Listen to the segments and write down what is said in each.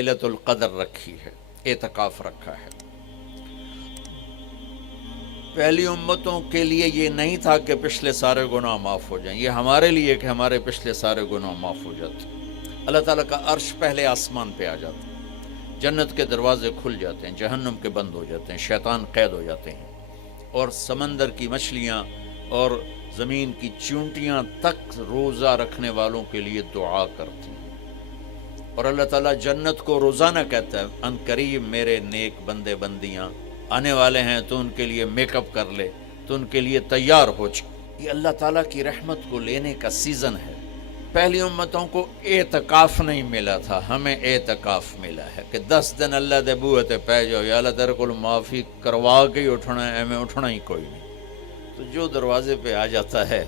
لیلۃ القدر رکھی ہے، اعتکاف رکھا ہے۔ پہلی امتوں کے لیے یہ نہیں تھا کہ پچھلے سارے گناہ معاف ہو جائیں، یہ ہمارے لیے کہ ہمارے پچھلے سارے گناہ معاف ہو جاتے۔ اللہ تعالیٰ کا عرش پہلے آسمان پہ آ جاتا ہے، جنت کے دروازے کھل جاتے ہیں، جہنم کے بند ہو جاتے ہیں، شیطان قید ہو جاتے ہیں، اور سمندر کی مچھلیاں اور زمین کی چونٹیاں تک روزہ رکھنے والوں کے لیے دعا کرتی ہیں، اور اللہ تعالیٰ جنت کو روزانہ کہتا ہے ان قریب میرے نیک بندے بندیاں آنے والے ہیں، تو ان کے لیے میک اپ کر لے، تو ان کے لیے تیار ہو جائے۔ یہ اللہ تعالیٰ کی رحمت کو لینے کا سیزن ہے۔ پہلی امتوں کو اعتکاف نہیں ملا تھا، ہمیں اعتکاف ملا ہے کہ 10 دن اللہ دے بوئے تے پہ جاؤ، یا اللہ تیرے کو معافی کروا کے ہی اٹھنا ہے، ہمیں اٹھنا ہی کوئی نہیں۔ تو جو دروازے پہ آ جاتا ہے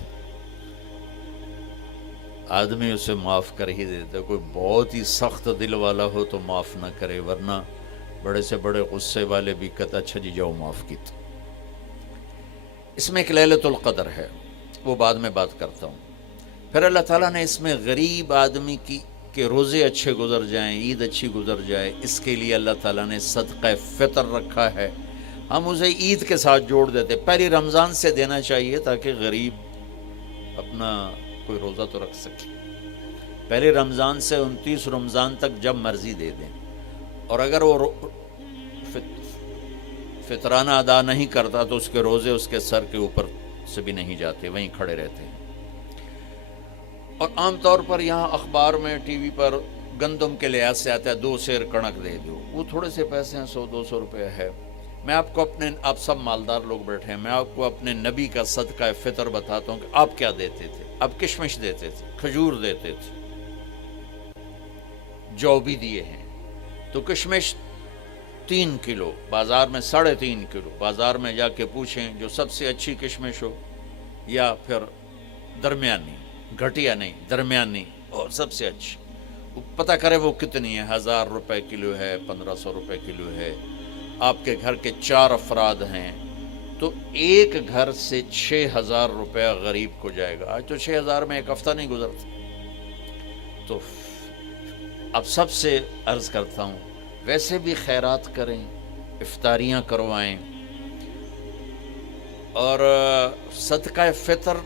آدمی اسے معاف کر ہی دیتا ہے۔ کوئی بہت ہی سخت دل والا ہو تو معاف نہ کرے، ورنہ بڑے سے بڑے غصے والے بھی کہتا اچھا جی جاؤ معاف کیتا۔ اس میں ایک لیلۃ القدر ہے، وہ بعد میں بات کرتا ہوں۔ پھر اللہ تعالیٰ نے اس میں غریب آدمی کی کہ روزے اچھے گزر جائیں، عید اچھی گزر جائے، اس کے لیے اللہ تعالیٰ نے صدقہ فطر رکھا ہے۔ ہم اسے عید کے ساتھ جوڑ دیتے، پہلی رمضان سے دینا چاہیے تاکہ غریب اپنا کوئی روزہ تو رکھ سکے۔ پہلی رمضان سے 29 رمضان تک جب مرضی دے دیں، اور اگر وہ فطرانہ ادا نہیں کرتا تو اس کے روزے اس کے سر کے اوپر سے بھی نہیں جاتے، وہیں کھڑے رہتے ہیں۔ اور عام طور پر یہاں اخبار میں ٹی وی پر گندم کے لحاظ سے آتا ہے 2 سیر کنک دے دو، وہ تھوڑے سے پیسے ہیں، 100-200 روپے ہے۔ میں آپ کو آپ سب مالدار لوگ بیٹھے ہیں، میں آپ کو اپنے نبی کا صدقہ فطر بتاتا ہوں کہ آپ کیا دیتے تھے۔ آپ کشمش دیتے تھے، کھجور دیتے تھے، جو بھی دیے ہیں۔ تو کشمش 3 کلو، بازار میں 3.5 کلو، بازار میں جا کے پوچھیں جو سب سے اچھی کشمش ہو، یا پھر درمیانی، گھٹیا نہیں درمیانی اور سب سے اچھی، پتہ کرے وہ کتنی ہے، 1000 روپے کلو ہے، 1500 روپے کلو ہے۔ آپ کے گھر کے 4 افراد ہیں تو ایک گھر سے 6000 روپے غریب کو جائے گا۔ آج تو 6000 میں ایک ہفتہ نہیں گزرتا۔ تو اب سب سے عرض کرتا ہوں ویسے بھی خیرات کریں، افطاریاں کروائیں، اور صدقہ فطر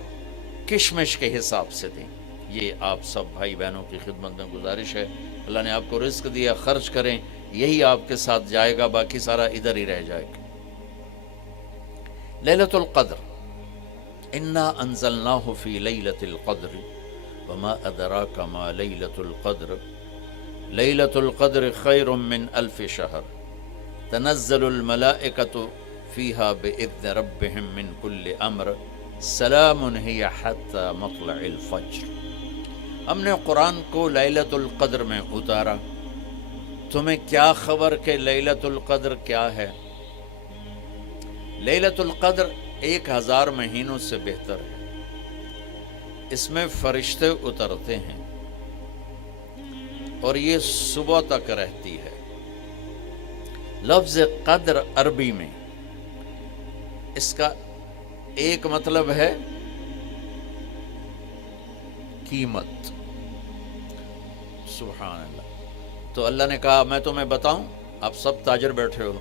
کشمش کے حساب سے دیں۔ یہ آپ سب بھائی بہنوں کی خدمت میں گزارش ہے۔ اللہ نے آپ کو رزق دیا، خرچ کریں، یہی آپ کے ساتھ جائے گا، باقی سارا ادھر ہی رہ جائے گا۔ لیلۃ القدر، انا انزلناہ فی لیلۃ القدر وما ادراک ما لیلۃ القدر لیلۃ القدر خیر من 1000 شہر تنزل الملائکۃ فیہا بإذن ربہم من کل امر سلام ہی حتی مطلع الفجر۔ ہم نے قرآن کو لیلۃ القدر میں اتارا، تمہیں کیا خبر کہ لیلۃ القدر کیا ہے؟ لیلۃ القدر 1000 مہینوں سے بہتر ہے۔ اس میں فرشتے اترتے ہیں اور یہ صبح تک رہتی ہے۔ لفظ قدر عربی میں اس کا ایک مطلب ہے قیمت۔ سبحان اللہ۔ تو اللہ نے کہا میں تمہیں بتاؤں، آپ سب تاجر بیٹھے ہو،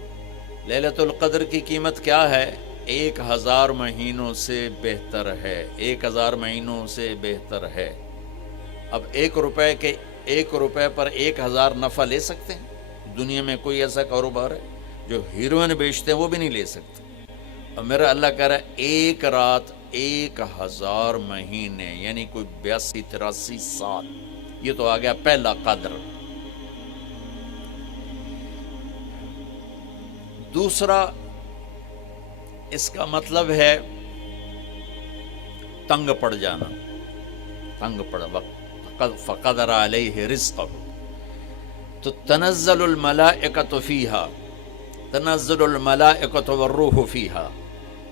لیلۃ القدر کی قیمت کیا ہے؟ 1000 مہینوں سے بہتر ہے، 1000 مہینوں سے بہتر ہے۔ اب 1 روپے پر 1000 نفع لے سکتے ہیں؟ دنیا میں کوئی ایسا کاروبار ہے؟ جو ہیروئن بیچتے ہیں وہ بھی نہیں لے سکتے۔ اور میرا اللہ کہہ رہا ہے 1 رات 1000 مہینے، یعنی کوئی 82-83 سال۔ یہ تو آ گیا پہلا قدر۔ دوسرا اس کا مطلب ہے تنگ پڑ جانا، تنگ پڑ وقت، فقدر علیہ رزقہ۔ تو تنزل الملائکۃ فیہا، تنزل الملائکۃ والروح فیہا،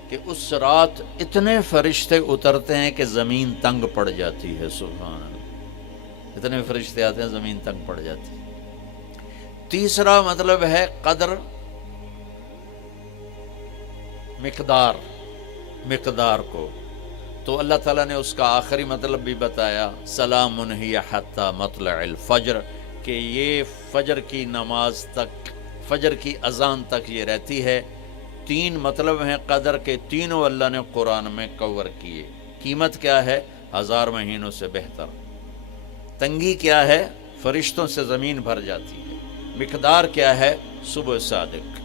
کہ اس رات اتنے فرشتے اترتے ہیں کہ زمین تنگ پڑ جاتی ہے۔ سبحان اللہ، اتنے فرشتے آتے ہیں زمین تنگ پڑ جاتی ہے۔ تیسرا مطلب ہے قدر، مقدار کو، تو اللہ تعالیٰ نے اس کا آخری مطلب بھی بتایا، سلام ہی حتی مطلع الفجر، کہ یہ فجر کی نماز تک، فجر کی اذان تک یہ رہتی ہے۔ 3 مطلب ہیں قدر کے، تینوں اللہ نے قرآن میں کور کیے۔ قیمت کیا ہے؟ 1000 مہینوں سے بہتر۔ تنگی کیا ہے؟ فرشتوں سے زمین بھر جاتی ہے۔ مقدار کیا ہے؟ صبح صادق۔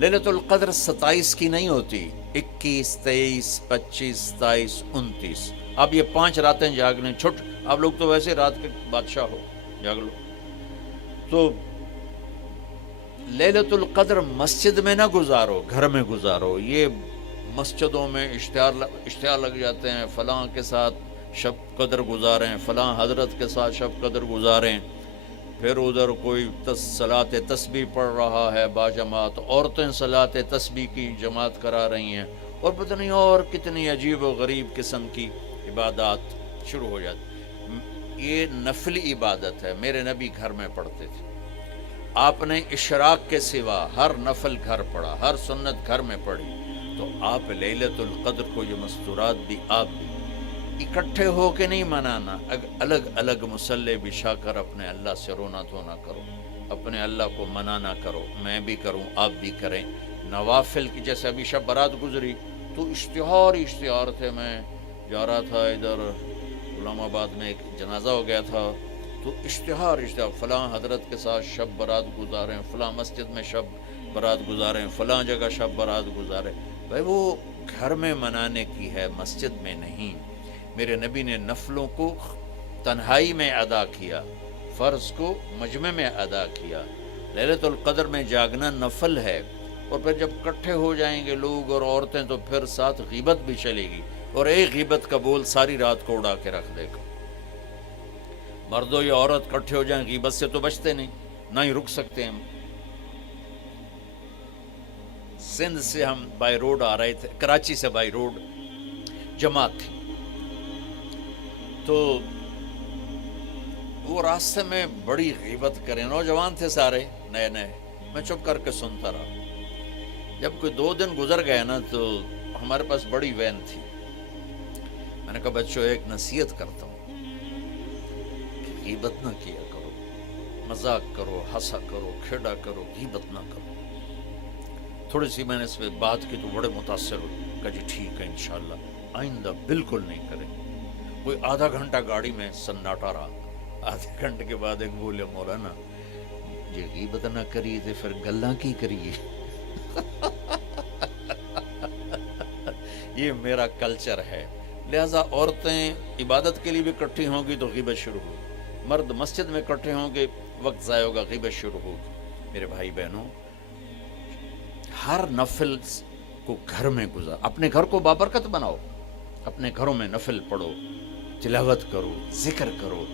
لیلۃ القدر 27 کی نہیں ہوتی، 21، 23، 25، 27، 29۔ اب یہ 5 راتیں جاگنے چھٹ، آپ لوگ تو ویسے رات کے بادشاہ ہو، جاگ لو۔ تو لیلۃ القدر مسجد میں نہ گزارو، گھر میں گزارو۔ یہ مسجدوں میں اشتہار لگ جاتے ہیں، فلاں کے ساتھ شب قدر گزاریں، فلاں حضرت کے ساتھ شب قدر گزاریں، پھر ادھر کوئی صلاۃ تسبیح پڑھ رہا ہے باجماعت، عورتیں صلاۃ تسبیح کی جماعت کرا رہی ہیں، اور پتہ نہیں اور کتنی عجیب و غریب قسم کی عبادات شروع ہو جاتی۔ یہ نفلی عبادت ہے، میرے نبی گھر میں پڑھتے تھے۔ آپ نے اشراق کے سوا ہر نفل گھر پڑھا، ہر سنت گھر میں پڑھی، تو آپ لیلۃ القدر کو یہ مستورات بھی آپ بھی اکٹھے ہو کے نہیں منانا، الگ الگ مصلی بچھا کر اپنے اللہ سے رونا دھونا کرو، اپنے اللہ کو منانا کرو، میں بھی کروں، آپ بھی کریں۔ نوافل کی، جیسے ابھی شب برات گزری تو اشتہار تھے، میں جا رہا تھا ادھر غلام آباد میں، ایک جنازہ ہو گیا تھا، تو اشتہار فلاں حضرت کے ساتھ شب برات گزاریں، فلاں مسجد میں شب برات گزاریں، فلاں جگہ شب برات گزاریں۔ بھائی وہ گھر میں منانے کی ہے، مسجد میں نہیں۔ میرے نبی نے نفلوں کو تنہائی میں ادا کیا، فرض کو مجمع میں ادا کیا۔ لیلۃ القدر میں جاگنا نفل ہے، اور پھر جب اکٹھے ہو جائیں گے لوگ اور عورتیں تو پھر ساتھ غیبت بھی چلے گی، اور ایک غیبت کا بول ساری رات کو اڑا کے رکھ دے گا۔ مردوں یا عورت اکٹھے ہو جائیں، غیبت سے تو بچتے نہیں، نہ ہی رک سکتے ہم۔ سندھ سے ہم بائی روڈ آ رہے تھے، کراچی سے بائی روڈ جماعت تھی، تو وہ راستے میں بڑی غیبت کریں، نوجوان تھے سارے نئے نئے، میں چپ کر کے سنتا رہا۔ جب کوئی 2 دن گزر گئے نا، تو ہمارے پاس بڑی وین تھی، میں نے کہا بچوں ایک نصیحت کرتا ہوں کہ غیبت نہ کیا کرو، مذاق کرو، ہنسا کرو، کھیڑا کرو، غیبت نہ کرو۔ تھوڑی سی میں نے اس پہ بات کی تو بڑے متاثر ہوئے، کہا جی ٹھیک ہے انشاءاللہ آئندہ بالکل نہیں کریں۔ کوئی آدھا گھنٹہ گاڑی میں سناٹا رہا، آدھے گھنٹے کے بعد ایک بولے مولانا یہ غیبت نہ کری تو پھر گلاں کی کریے۔ یہ میرا کلچر ہے، لہٰذا عورتیں عبادت کے لیے بھی اکٹھی ہوں گی تو غیبت شروع ہوگی، مرد مسجد میں اکٹھے ہوں گے وقت ضائع ہوگا، غیبت شروع ہوگی۔ میرے بھائی بہنوں، ہر نفل کو گھر میں گزار، اپنے گھر کو بابرکت بناؤ، اپنے گھروں میں نفل پڑھو، تلاوت کرو، ذکر کرو۔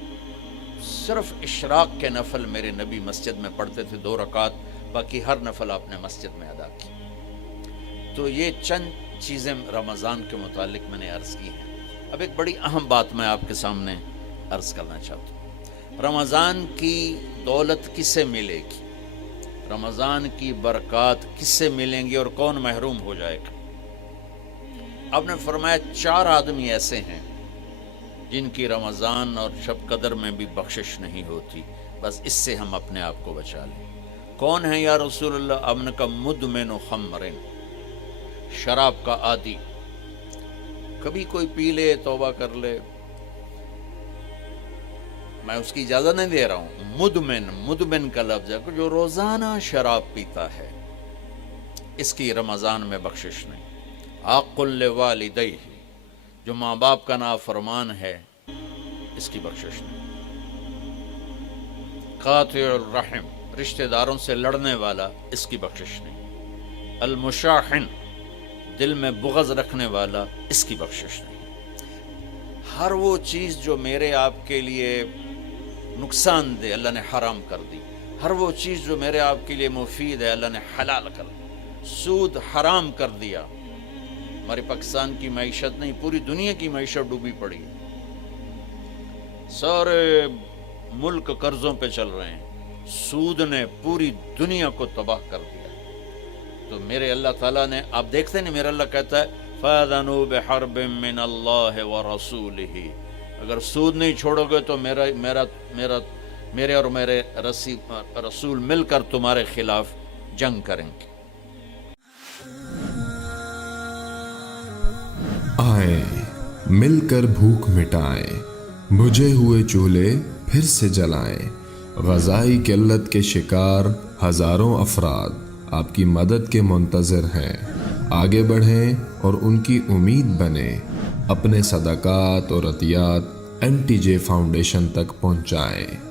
صرف اشراق کے نفل میرے نبی مسجد میں پڑھتے تھے 2 رکعت، باقی ہر نفل آپ نے مسجد میں ادا کی۔ تو یہ چند چیزیں رمضان کے متعلق میں نے عرض کی ہیں۔ اب ایک بڑی اہم بات میں آپ کے سامنے عرض کرنا چاہتا ہوں۔ رمضان کی دولت کس سے ملے گی؟ رمضان کی برکات کس سے ملیں گی اور کون محروم ہو جائے گا؟ آپ نے فرمایا 4 آدمی ایسے ہیں جن کی رمضان اور شب قدر میں بھی بخشش نہیں ہوتی، بس اس سے ہم اپنے آپ کو بچا لیں۔ کون ہے یا رسول اللہ؟ آپ نے کہا مدمن خمرن، شراب کا عادی، کبھی کوئی پی لے توبہ کر لے، میں اس کی اجازت نہیں دے رہا ہوں۔ مدمن کا لفظ ہے جو روزانہ شراب پیتا ہے، اس کی رمضان میں بخشش نہیں۔ عاق لوالدیہ، جو ماں باپ کا نافرمان ہے، اس کی بخشش نہیں۔ قاطع الرحم، رشتہ داروں سے لڑنے والا، اس کی بخشش نہیں۔ المشاحن، دل میں بغض رکھنے والا، اس کی بخشش نہیں۔ ہر وہ چیز جو میرے آپ کے لیے نقصان دہ اللہ نے حرام کر دی، ہر وہ چیز جو میرے آپ کے لیے مفید ہے اللہ نے حلال کر دی۔ سود حرام کر دیا۔ ہمارے پاکستان کی معیشت نہیں، پوری دنیا کی معیشت ڈوبی پڑی ہے، سارے ملک قرضوں پہ چل رہے ہیں، سود نے پوری دنیا کو تباہ کر دیا۔ تو میرے اللہ تعالیٰ نے، آپ دیکھتے ہیں میرا اللہ کہتا ہے فَأَذَنُوا بِحَرْبٍ مِّنَ اللَّهِ وَرَسُولِهِ، اگر سود نہیں چھوڑو گے تو میرے اور میرے رسول مل کر تمہارے خلاف جنگ کریں گے۔ آئیں مل کر بھوک مٹائیں، بجھے ہوئے چولہے پھر سے جلائیں۔ غذائی قلت کے شکار ہزاروں افراد آپ کی مدد کے منتظر ہیں۔ آگے بڑھیں اور ان کی امید بنیں۔ اپنے صدقات اور عطیات MTJ فاؤنڈیشن تک پہنچائیں۔